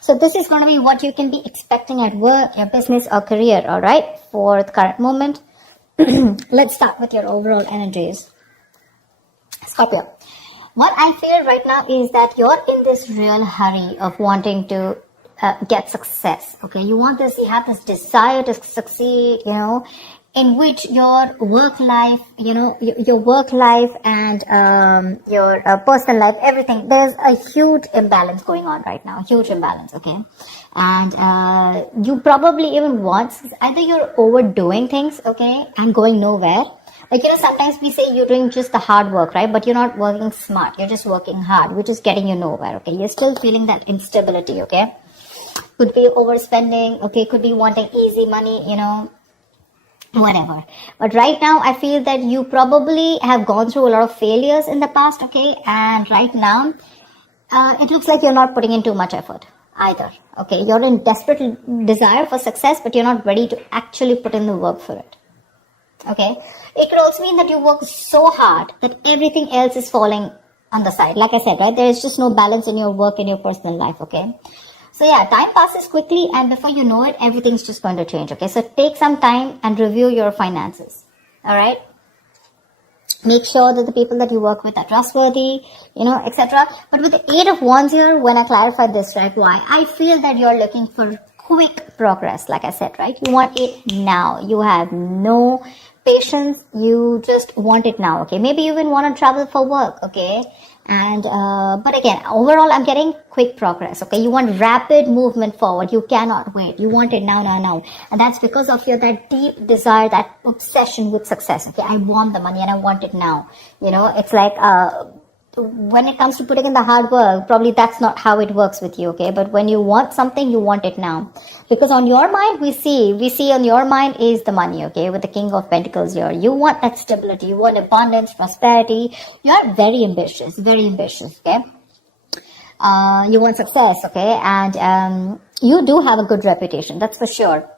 So this is going to be what you can be expecting at work, your business or career, all right, for the current moment. Let's start with your overall energies. Scorpio, what I feel right now is that you're in this real hurry of wanting to get success. Okay, you have this desire to succeed, in which your work life, your work life and your personal life, everything, there's a huge imbalance going on right now, huge imbalance, okay? And you probably even want, either you're overdoing things, okay, and going nowhere. Like, sometimes we say you're doing just the hard work, right? But you're not working smart. You're just working hard, which is getting you nowhere, okay? You're still feeling that instability, okay? Could be overspending, okay? Could be wanting easy money, whatever. But right now, I feel that you probably have gone through a lot of failures in the past, okay? And right now, it looks like you're not putting in too much effort either, okay? You're in desperate desire for success, but you're not ready to actually put in the work for it, okay? It could also mean that you work so hard that everything else is falling on the side. Like I said, right? There is just no balance in your work and your personal life, okay? So yeah, time passes quickly, and before you know it, everything's just going to change, okay? So take some time and review your finances, all right? Make sure that the people that you work with are trustworthy, etc. But with the 8 of Wands here, when I clarified this, right, why? I feel that you're looking for quick progress, like I said, right? You want it now. You have no patience. You just want it now, okay? Maybe you even want to travel for work, okay? And but again, overall, I'm getting quick progress, okay? You want rapid movement forward. You cannot wait. You want it now. And that's because of that deep desire, that obsession with success, okay? I want the money and I want it now. It's like when it comes to putting in the hard work, probably that's not how it works with you, okay? But when you want something, you want it now. Because on your mind, we see on your mind is the money, okay? With the King of Pentacles here. You want that stability. You want abundance, prosperity. You are very ambitious, okay? You want success, okay? And you do have a good reputation, that's for sure.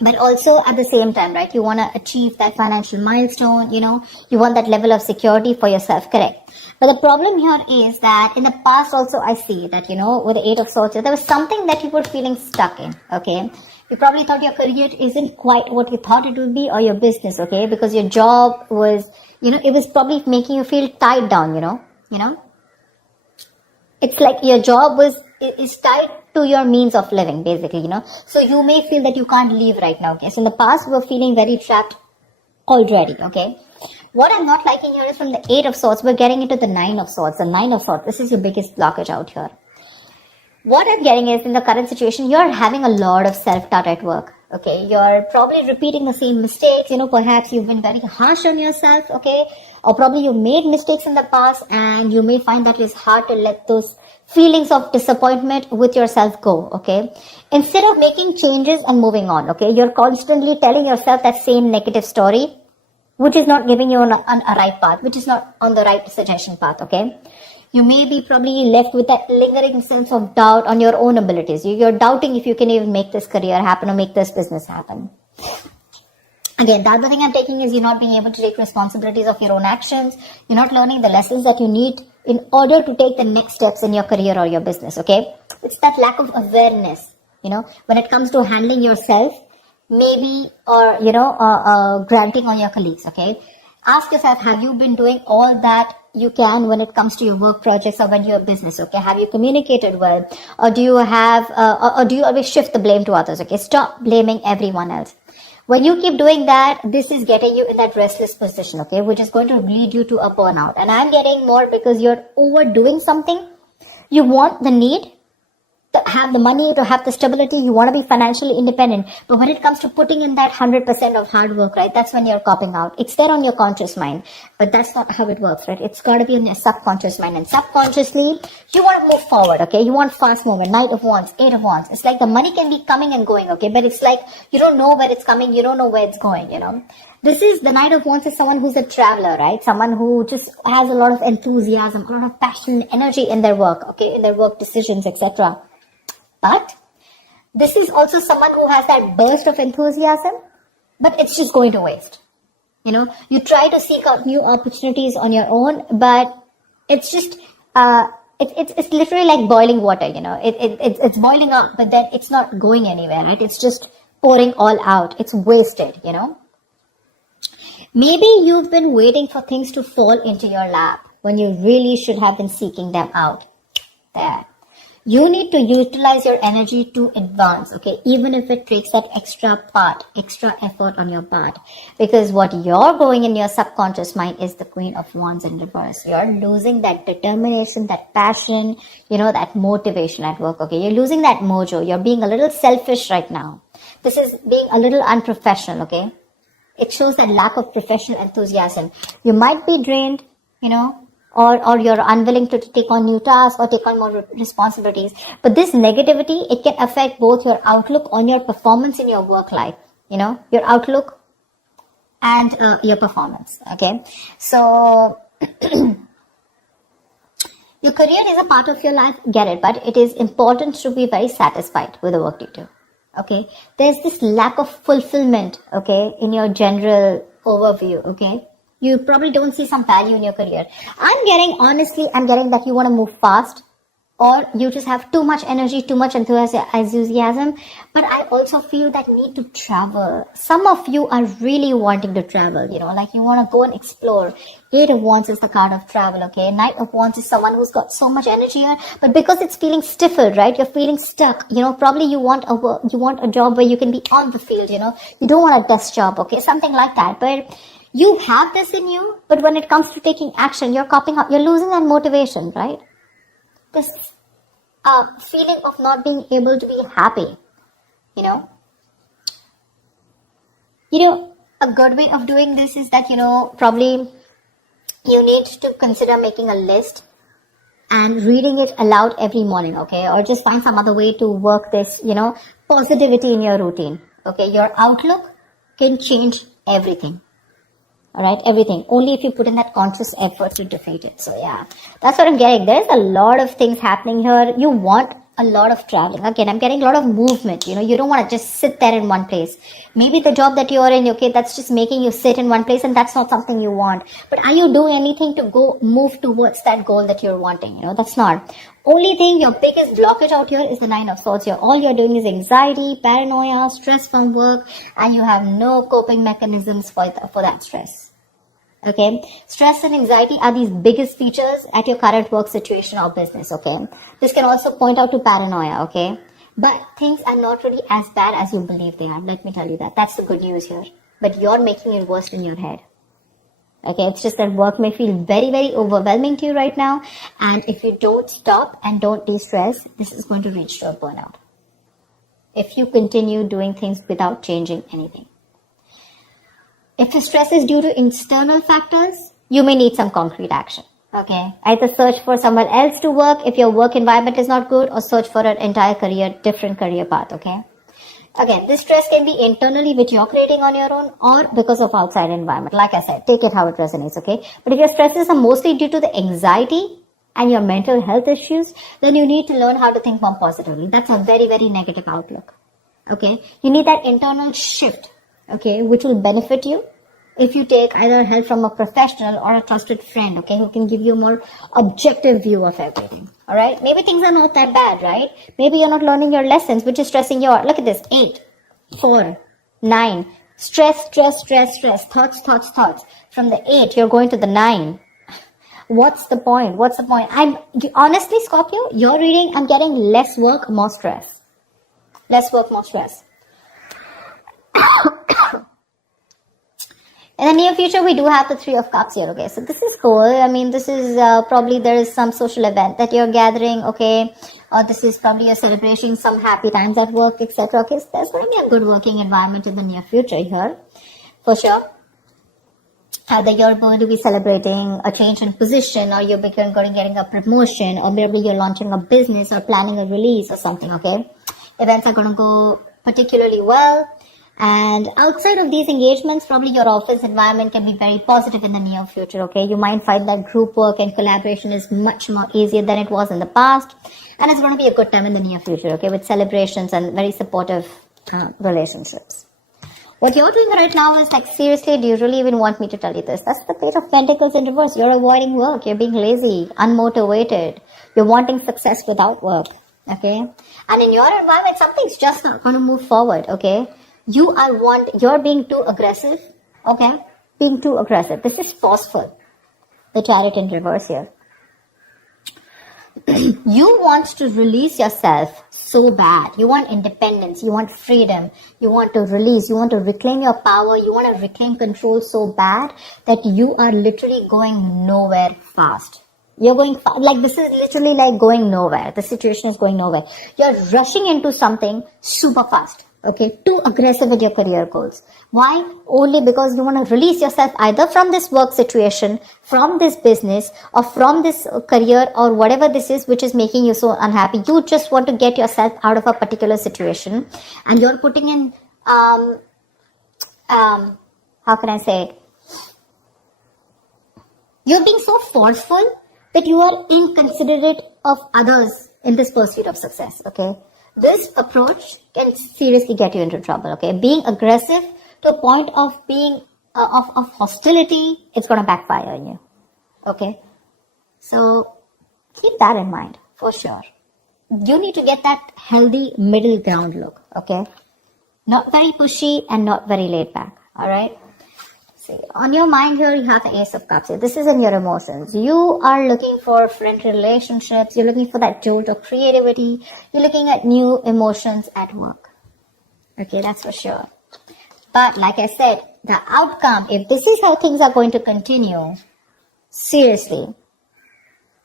But also at the same time, right, you want to achieve that financial milestone, you want that level of security for yourself, correct? But the problem here is that in the past also I see that, with the 8 of Swords, there was something that you were feeling stuck in, okay? You probably thought your career isn't quite what you thought it would be, or your business, okay? Because your job was, it was probably making you feel tied down, It's like your job is tied to your means of living, basically, So you may feel that you can't leave right now, okay? So in the past, you were feeling very trapped already, okay? What I'm not liking here is from the 8 of Swords, we're getting into the 9 of Swords. The 9 of Swords, this is your biggest blockage out here. What I'm getting is, in the current situation, you're having a lot of self-doubt at work, okay? You're probably repeating the same mistakes, perhaps you've been very harsh on yourself, okay? Or probably you made mistakes in the past, and you may find that it's hard to let those feelings of disappointment with yourself go, okay? Instead of making changes and moving on, okay? You're constantly telling yourself that same negative story, which is not giving you a right path, which is not on the right suggestion path, okay? You may be probably left with that lingering sense of doubt on your own abilities. You're doubting if you can even make this career happen or make this business happen. Again, the other thing I'm taking is you're not being able to take responsibilities of your own actions. You're not learning the lessons that you need in order to take the next steps in your career or your business, okay? It's that lack of awareness, when it comes to handling yourself, maybe, or, granting on your colleagues, okay? Ask yourself, have you been doing all that you can when it comes to your work projects or when you're a business, okay? Have you communicated well? Or do you have, or do you always shift the blame to others, okay? Stop blaming everyone else. When you keep doing that, this is getting you in that restless position, okay? Which is going to lead you to a burnout. And I'm getting more because you're overdoing something. You want the need to have the money, to have the stability, you want to be financially independent. But when it comes to putting in that 100% of hard work, right, that's when you're copping out. It's there on your conscious mind, but that's not how it works, right? It's got to be in your subconscious mind, and subconsciously, you want to move forward, okay? You want fast movement, Knight of Wands, 8 of Wands. It's like the money can be coming and going, okay? But it's like, you don't know where it's coming, you don't know where it's going, This is, the Knight of Wands is someone who's a traveler, right? Someone who just has a lot of enthusiasm, a lot of passion, energy in their work, okay? In their work decisions, etc. But this is also someone who has that burst of enthusiasm, but it's just going to waste. You try to seek out new opportunities on your own, but it's just, it's literally like boiling water, it's boiling up, but then it's not going anywhere, right? It's just pouring all out. It's wasted, Maybe you've been waiting for things to fall into your lap when you really should have been seeking them out. There. You need to utilize your energy to advance, okay? Even if it takes that extra effort on your part. Because what you're going in your subconscious mind is the Queen of Wands in reverse. You're losing that determination, that passion, that motivation at work, okay? You're losing that mojo. You're being a little selfish right now. This is being a little unprofessional, okay? It shows that lack of professional enthusiasm. You might be drained, or you're unwilling to take on new tasks or take on more responsibilities. But this negativity, it can affect both your outlook on your performance in your work life, your outlook and your performance, okay? So, your career is a part of your life, get it, but it is important to be very satisfied with the work you do. Okay, there's this lack of fulfillment, okay, in your general overview, okay. You probably don't see some value in your career. I'm getting that you want to move fast, or you just have too much energy, too much enthusiasm. But I also feel that need to travel. Some of you are really wanting to travel, like you want to go and explore. Eight of Wands is the card of travel, okay? Knight of Wands is someone who's got so much energy here, but because it's feeling stifled, right? You're feeling stuck, probably you want a job where you can be on the field, you don't want a desk job, okay? Something like that. But you have this in you, but when it comes to taking action, you're copping up, you're losing that motivation, right? This feeling of not being able to be happy, a good way of doing this is that, probably you need to consider making a list and reading it aloud every morning, okay? Or just find some other way to work this, positivity in your routine, okay? Your outlook can change everything. All right, everything. Only if you put in that conscious effort to defeat it. So yeah, that's what I'm getting. There's a lot of things happening here. You want a lot of traveling. Again, I'm getting a lot of movement. You don't want to just sit there in one place. Maybe the job that you're in, okay, that's just making you sit in one place, and that's not something you want. But are you doing anything to move towards that goal that you're wanting? That's not. Only thing, your biggest blockage out here is the Nine of Swords. All you're doing is anxiety, paranoia, stress from work, and you have no coping mechanisms for that stress. Okay, stress and anxiety are these biggest features at your current work situation or business, okay? This can also point out to paranoia, okay? But things are not really as bad as you believe they are. Let me tell you that. That's the good news here. But you're making it worse in your head. Okay, it's just that work may feel very, very overwhelming to you right now. And if you don't stop and don't de-stress, this is going to reach to a burnout. If you continue doing things without changing anything. If the stress is due to external factors, you may need some concrete action. Okay. Either search for someone else to work if your work environment is not good, or search for an entire different career path. Okay. Again, this stress can be internally, which you're creating on your own, or because of outside environment. Like I said, take it how it resonates. Okay. But if your stresses are mostly due to the anxiety and your mental health issues, then you need to learn how to think more positively. That's a very, very negative outlook. Okay. You need that internal shift. Okay, which will benefit you if you take either help from a professional or a trusted friend, okay, who can give you a more objective view of everything. All right, maybe things are not that bad, right? Maybe you're not learning your lessons, which is stressing you out. Look at this: 8, 4, 9. Stress, thoughts. From the 8, you're going to the 9. What's the point? Honestly, Scorpio, you're reading, I'm getting less work, more stress. Less work, more stress. In the near future, we do have the 3 of Cups here, okay? So this is cool. I mean, this is probably there is some social event that you're gathering, okay? Or this is probably you're celebrating some happy times at work, etc. Okay, so there's going to be a good working environment in the near future here, for sure. Either you're going to be celebrating a change in position, or you're going to be getting a promotion, or maybe you're launching a business or planning a release or something, okay? Events are going to go particularly well. And outside of these engagements, probably your office environment can be very positive in the near future, okay? You might find that group work and collaboration is much more easier than it was in the past. And it's going to be a good time in the near future, okay? With celebrations and very supportive relationships. What you're doing right now is like, seriously, do you really even want me to tell you this? That's the Page of Pentacles in reverse. You're avoiding work. You're being lazy, unmotivated. You're wanting success without work, okay? And in your environment, something's just not going to move forward, okay? You're being too aggressive, okay? Being too aggressive. This is forceful. The Chariot in reverse here. You want to release yourself so bad. You want independence. You want freedom. You want to release. You want to reclaim your power. You want to reclaim control so bad that you are literally going nowhere fast. You're going fast. Like, this is literally like going nowhere. The situation is going nowhere. You're rushing into something super fast. Okay, too aggressive with your career goals. Why? Only because you want to release yourself either from this work situation, from this business, or from this career, or whatever this is which is making you so unhappy. You just want to get yourself out of a particular situation, and you're putting in how can I say it? You're being so forceful that you are inconsiderate of others in this pursuit of success. Okay. This approach can seriously get you into trouble, okay? Being aggressive to a point of being, of hostility, it's going to backfire on you, okay? So, keep that in mind, for sure. You need to get that healthy middle ground look, okay? Not very pushy and not very laid back, alright? See, on your mind here, you have the Ace of Cups here. This is in your emotions. You are looking for friendly relationships. You're looking for that jolt of creativity. You're looking at new emotions at work. Okay, that's for sure. But like I said, the outcome, if this is how things are going to continue, seriously,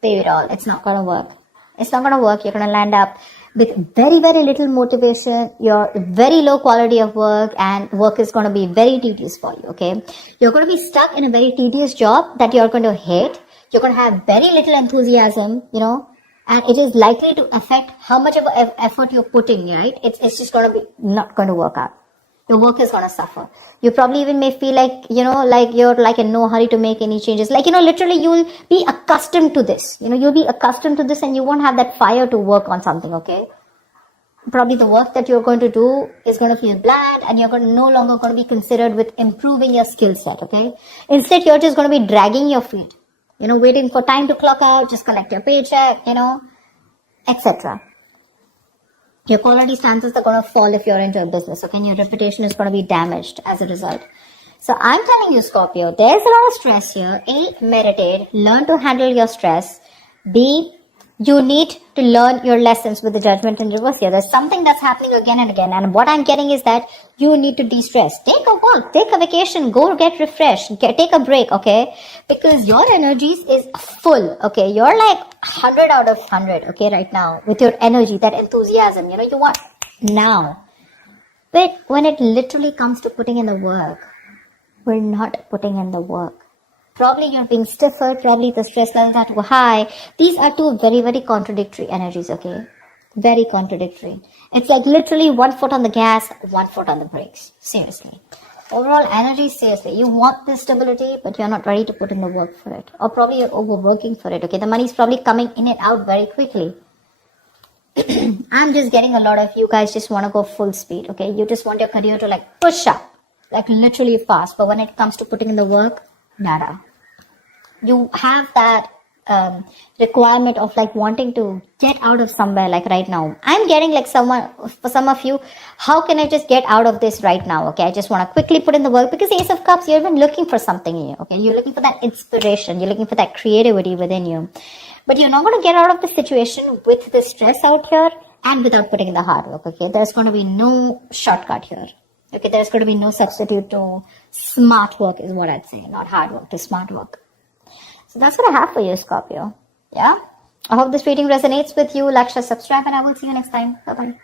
baby doll, it's not going to work. It's not going to work. You're going to land up with very, very little motivation, your very low quality of work, and work is going to be very tedious for you, okay? You're going to be stuck in a very tedious job that you're going to hate. You're going to have very little enthusiasm, you know, and it is likely to affect how much of effort you're putting, right? It's just going to be not going to work out. Your work is going to suffer. You probably even may feel like, you know, like you're like in no hurry to make any changes. Like, you know, literally you will be accustomed to this. You know, you'll be accustomed to this and you won't have that fire to work on something, okay? Probably the work that you're going to do is going to feel bland and you're no longer going to be considered with improving your skill set, okay? Instead, you're just going to be dragging your feet, you know, waiting for time to clock out, just collect your paycheck, you know, etc. Your quality standards are going to fall if you're into a business, okay? And your reputation is going to be damaged as a result. So I'm telling you, Scorpio, there's a lot of stress here. A, meditate, learn to handle your stress. B, you need to learn your lessons with the Judgment in reverse here. There's something that's happening again and again. And what I'm getting is that you need to de-stress. Take a walk, take a vacation, go get refreshed, take a break, okay? Because your energies is full, okay? You're like 100 out of 100, okay, right now. With your energy, that enthusiasm, you know, you want now. But when it literally comes to putting in the work, we're not putting in the work. Probably you're being stiffer, probably the stress levels are high. These are two very, very contradictory energies, okay? Very contradictory. It's like literally 1 foot on the gas, 1 foot on the brakes. Seriously. Overall energy, seriously. You want this stability, but you're not ready to put in the work for it. Or probably you're overworking for it, okay? The money's probably coming in and out very quickly. I'm just getting a lot of you guys just want to go full speed, okay? You just want your career to like push up, like literally fast. But when it comes to putting in the work, nada. You have that requirement of like wanting to get out of somewhere like right now. I'm getting like someone, for some of you, how can I just get out of this right now? Okay, I just want to quickly put in the work because Ace of Cups, you're even looking for something in you. Okay, you're looking for that inspiration. You're looking for that creativity within you. But you're not going to get out of the situation with the stress out here and without putting in the hard work. Okay, there's going to be no shortcut here. Okay, there's going to be no substitute to smart work is what I'd say. Not hard work, to smart work. So that's what I have for you, Scorpio. Yeah? I hope this reading resonates with you. Like, share, subscribe, and I will see you next time. Bye-bye.